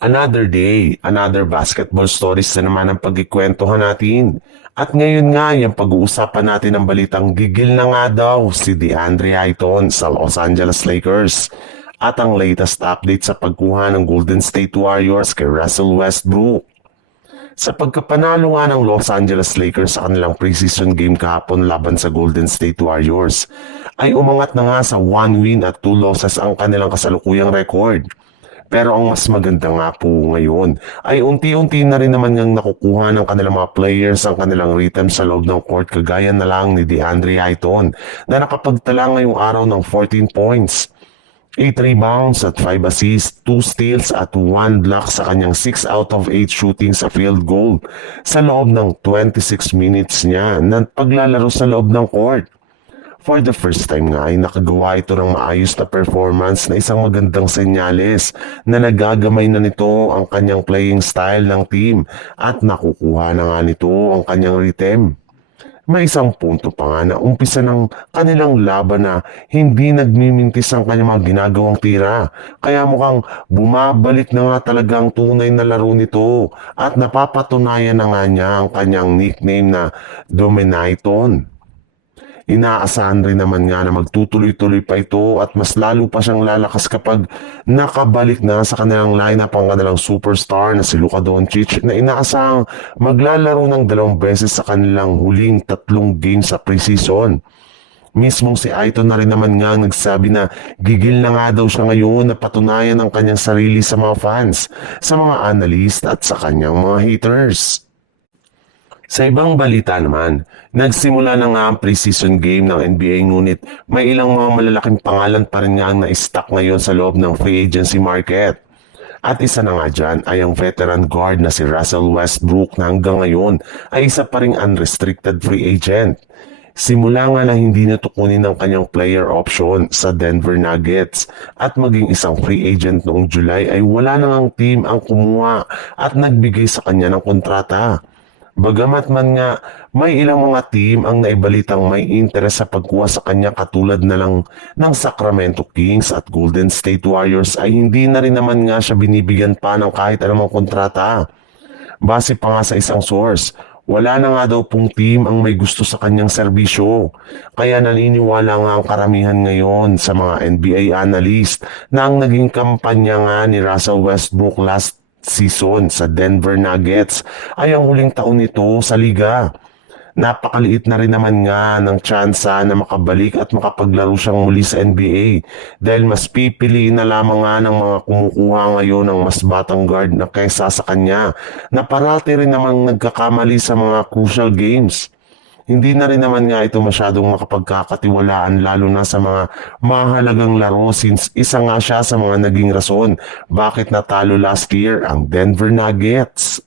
Another day, another basketball stories na naman ang pagkikwentuhan natin. At ngayon nga, yung pag-uusapan natin ang balitang gigil na nga daw si DeAndre Ayton sa Los Angeles Lakers. At ang latest update sa pagkuha ng Golden State Warriors kay Russell Westbrook. Sa pagkapanalo nga ng Los Angeles Lakers sa kanilang preseason game kahapon laban sa Golden State Warriors, ay umangat na nga sa 1 win at 2 losses ang kanilang kasalukuyang record. Pero ang mas maganda nga po ngayon ay unti-unti na rin naman ngang nakukuha ng kanilang mga players ang kanilang rhythm sa loob ng court kagaya na lang ni DeAndre Ayton na nakapagtala ngayong araw ng 14 points. 8 rebounds at 5 assists, 2 steals at 1 block sa kanyang 6 out of 8 shooting sa field goal sa loob ng 26 minutes niya na paglalaro sa loob ng court. For the first time nga ay nakagawa ito ng maayos na performance na isang magandang senyales na nagagamay na nito ang kanyang playing style ng team at nakukuha na nga nito ang kanyang rhythm. May isang punto pa nga na umpisa ng kanilang laban na hindi nagmimintis ang kanyang mga ginagawang tira. Kaya mukhang bumabalik na nga talaga ang tunay na laro nito at napapatunayan na nga niya ang kanyang nickname na Dominaton. Inaasahan rin naman nga na magtutuloy-tuloy pa ito at mas lalo pa siyang lalakas kapag nakabalik na sa kanilang lineup ang kanilang superstar na si Luka Doncic na inaasahang maglalaro ng 2 beses sa kanilang huling 3 games sa preseason. Mismong si Ayton na rin naman nga nagsabi na gigil na nga daw siya ngayon na patunayan ang kanyang sarili sa mga fans, sa mga analyst at sa kanyang mga haters. Sa ibang balita naman, nagsimula na nga ang preseason game ng NBA ngunit may ilang mga malalaking pangalan pa rin nga ang na-stock ngayon sa loob ng free agency market. At isa na nga dyan ay ang veteran guard na si Russell Westbrook na hanggang ngayon ay isa pa ring unrestricted free agent. Simula nga na hindi natukunin ng kanyang player option sa Denver Nuggets at maging isang free agent noong July ay wala na ngang team ang kumuha at nagbigay sa kanya ng kontrata. Bagamat man nga may ilang mga team ang naibalitang may interes sa pagkuha sa kanya katulad na lang ng Sacramento Kings at Golden State Warriors ay hindi na rin naman nga siya binibigyan pa ng kahit anumang kontrata. Base pa nga sa isang source, wala na nga daw pong team ang may gusto sa kanyang serbisyo. Kaya naniniwala nga ang karamihan ngayon sa mga NBA analyst na ang naging kampanya nga ni Russell Westbrook last season sa Denver Nuggets ay ang huling taon nito sa liga. Napakaliit na rin naman nga ng tsansa na makabalik at makapaglaro siyang muli sa NBA dahil mas pipiliin na lamang nga ng mga kumukuha ngayon ng mas batang guard na kaysa sa kanya na parati rin namang nagkakamali sa mga crucial games. Hindi na rin naman nga ito masyadong makapagkakatiwalaan lalo na sa mga mahalagang laro since isa nga siya sa mga naging rason bakit natalo last year ang Denver Nuggets.